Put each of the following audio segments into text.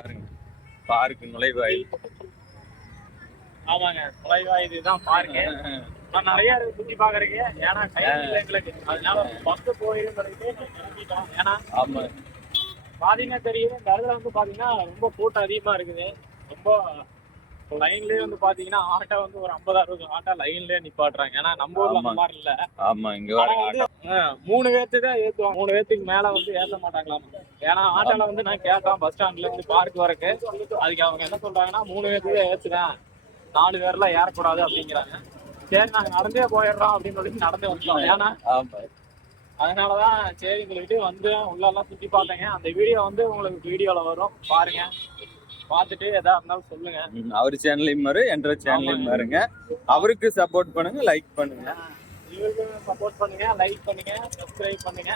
பாருங்க. பார்க்கு நுழைவாயில். ஆமாங்க இதுதான் பாருங்க நான் நிறைய இருக்கு சுத்தி பாக்குறதுக்கு ஏன்னா டைம் இல்லை எங்களுக்கு. அதனால பஸ் கிளம்பிட்டோம் ஏன்னா ஆமா. பாத்தீங்கன்னா தெரியும் இந்த இடத்துல வந்து பாத்தீங்கன்னா ரொம்ப கூட்டம் அதிகமா இருக்குது. ரொம்ப லைன்லயே வந்து பாத்தீங்கன்னா ஆட்டோ வந்து ஒரு ஐம்பது அறுபது ஆட்டோ லைன்லயே நிப்பாட்டுறாங்க. ஏன்னா நம்ம ஊர்ல அந்த. மாதிரி இல்ல. ஆமா இங்க மூணு பேர்த்து தான் ஏத்துவாங்க. மூணு பேர்த்துக்கு மேல வந்து ஏத்த மாட்டாங்களாம். ஏன்னா ஆட்டோல வந்து நான் கேட்டேன் பஸ் ஸ்டாண்ட்ல இருந்து பார்க் வரக்கு. அதுக்கு அவங்க என்ன சொல்றாங்கன்னா மூணு பேர்த்து தான் ஏத்துவேன் நாலு பேர்லாம் ஏறக்கூடாது அப்படிங்கிறாங்க. சரி நாங்க நடந்தே போயிடுறோம் அப்படின்னு சொல்லி நடந்து வந்துட்டோம். ஏன்னா அதனாலதான் சரி சொல்லிட்டு வந்து உள்ள எல்லாம் சுத்தி பார்த்தேங்க. அந்த வீடியோ வந்து உங்களுக்கு வீடியோல வரும். பாருங்க. பார்த்துட்டு எதா இருந்தாலும் சொல்லுங்க. அவர் சேனலையும் பாரு என்ற சேனலையும் பாருங்க அவருக்கு சப்போர்ட் பண்ணுங்க லைக் பண்ணுங்க. இவருக்கு சப்போர்ட் பண்ணுங்க லைக் பண்ணுங்க சப்ஸ்கிரைப் பண்ணுங்க.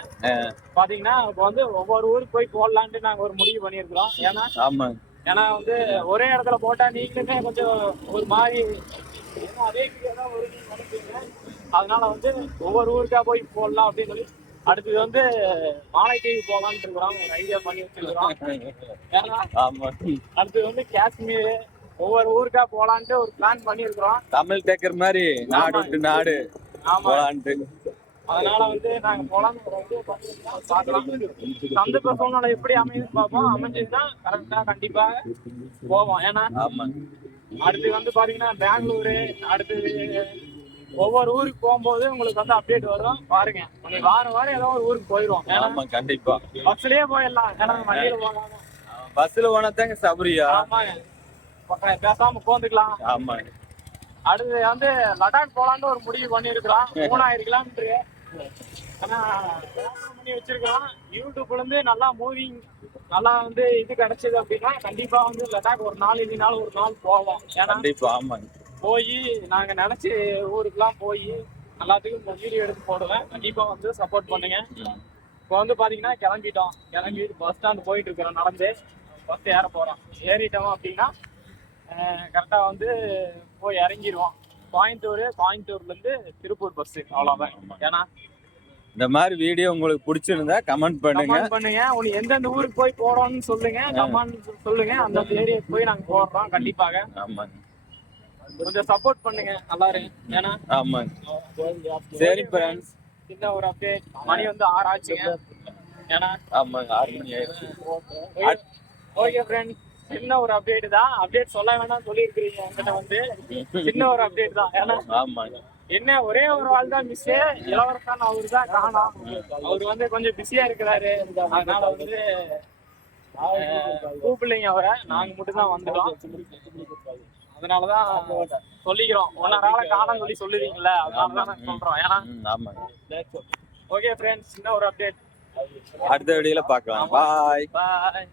பாத்தீங்கன்னா இப்போ வந்து ஒவ்வொரு ஊருக்கு போய் போடலான்ட்டு நாங்க ஒரு முடிவு பண்ணியிருக்கிறோம். ஏன்னா ஆமா. ஏன்னா வந்து ஒரே இடத்துல போட்டா நீங்களுமே கொஞ்சம் ஒரு மாதிரி ஏன்னா அதே ஒரு அதனால வந்து ஒவ்வொரு ஊருக்கா போய் போடலாம் அப்படின்னு சொல்லி அடுத்தது வந்து மாலை டிவி போகலான்னு இருக்கிறோம். ஒரு ஐடியா பண்ணி வச்சிருக்கிறோம். ஏன்னா அடுத்தது வந்து காஷ்மீர் ஒவ்வொரு ஊருக்கா போலான்ட்டு ஒரு பிளான் பண்ணியிருக்கிறோம். தமிழ் டேக்கர் மாதிரி நாடு விட்டு நாடு போலான்ட்டு. அதனால வந்து நாங்க போலான்னு பண்ணியிருக்கோம். பார்க்கலாம். சந்தர்ப்ப சூழ்நிலை எப்படி அமையுதுன்னு பார்ப்போம். அமைஞ்சதுன்னா கரெக்டா கண்டிப்பா போவோம். ஏன்னா அடுத்து வந்து பாத்தீங்கன்னா பெங்களூரு அடுத்து ஒவ்வொரு ஊருக்கு போகும்போது உங்களுக்கு வந்து அப்டேட் வரும். பாருங்க. நீங்க வாரம் வாரம் ஏதோ ஒரு ஊருக்கு போயிடுவோம். ஏன்னா ஆமா கண்டிப்பா. பஸ்லயே போயிடலாம். ஏன்னா வண்டியில போகலாம். பஸ்ல போனா தாங்க சபரியா? ஆமாங்க. பக்கம் பேசாம உட்காந்துக்கலாம் ஆமா. அடுத்து வந்து லடாக் போலான்னு ஒரு முடிவு பண்ணியிருக்கிறோம். மூணாயிரம் கிலோமீட்டரு ஆனா பண்ணி வச்சிருக்கிறோம். யூடியூப்ல இருந்து நல்லா மூவிங் நல்லா வந்து இது கிடைச்சது அப்படின்னா கண்டிப்பா வந்து லடாக் ஒரு நாள் இது நாள் ஒரு நாள் போவோம். கண்டிப்பா ஆமா போய் நாங்க நினைச்ச ஊருக்குலாம் போய் எல்லாத்துக்கும் வீடியோ எடுத்து போடுவேன். கண்டிப்பா வந்து சப்போர்ட் பண்ணுங்க. இப்போ வந்து பாத்தீங்கன்னா கிளம்பிட்டோம். கிளம்பி பஸ் ஸ்டாண்ட் போயிட்டு இருக்கிறோம் நடந்து. பஸ் ஏற போறோம். ஏறிட்டோம் அப்படின்னா கரெக்டா வந்து போய் இறங்கிடுவோம் கோயம்புத்தூர் கோயம்புத்தூர்ல இருந்து திருப்பூர் பஸ் அவ்வளவுதான். ஏன்னா இந்த மாதிரி வீடியோ உங்களுக்கு பிடிச்சிருந்தா கமெண்ட் பண்ணுங்க. கமெண்ட் பண்ணுங்க. உங்களுக்கு எந்தெந்த ஊருக்கு போய் போறோம்னு சொல்லுங்க. கமெண்ட் சொல்லுங்க. அந்த ஏரியாக்கு போய் நாங்க போடுறோம் கண்டிப்பாக. ஆமா கொஞ்சம் சப்போர்ட் பண்ணுங்க எல்லாரும் ஏன்னா ஆமா சரி ஃப்ரெண்ட்ஸ் சின்ன ஒரு அப்டேட் மணி வந்து ஆறு ஆச்சுங்க. ஏன்னா ஆமா ஆறு மணி ஆயிடுச்சு. ஓகே ஃப்ரெண்ட் சின்ன ஒரு அப்டேட் தான். அப்டேட் சொல்ல வேணாம் சொல்லியிருக்கிறீங்க என்கிட்ட வந்து. சின்ன ஒரு அப்டேட் தான். ஏன்னா ஆமா என்ன ஒரே ஒரு ஆள் தான் மிஸ் இளவரசன் அவரு தான் காணோம் அவர் வந்து கொஞ்சம் பிஸியா இருக்கிறாரு. அதனால வந்து கூப்பிடலைங்க அவரை. நாங்க மட்டும் தான் வந்துட்டோம். அதனாலதான் சொல்லிக்கிறோம். ஒன்னரை ஆளை காணோம்னு சொல்லி சொல்லுவீங்கல்ல அதனாலதான் நாங்க சொல்றோம். ஏன்னா ஆமா ஓகே ஃப்ரெண்ட்ஸ் சின்ன ஒரு அப்டேட் அடுத்த வீடியோல பார்க்கலாம். பாய் பாய்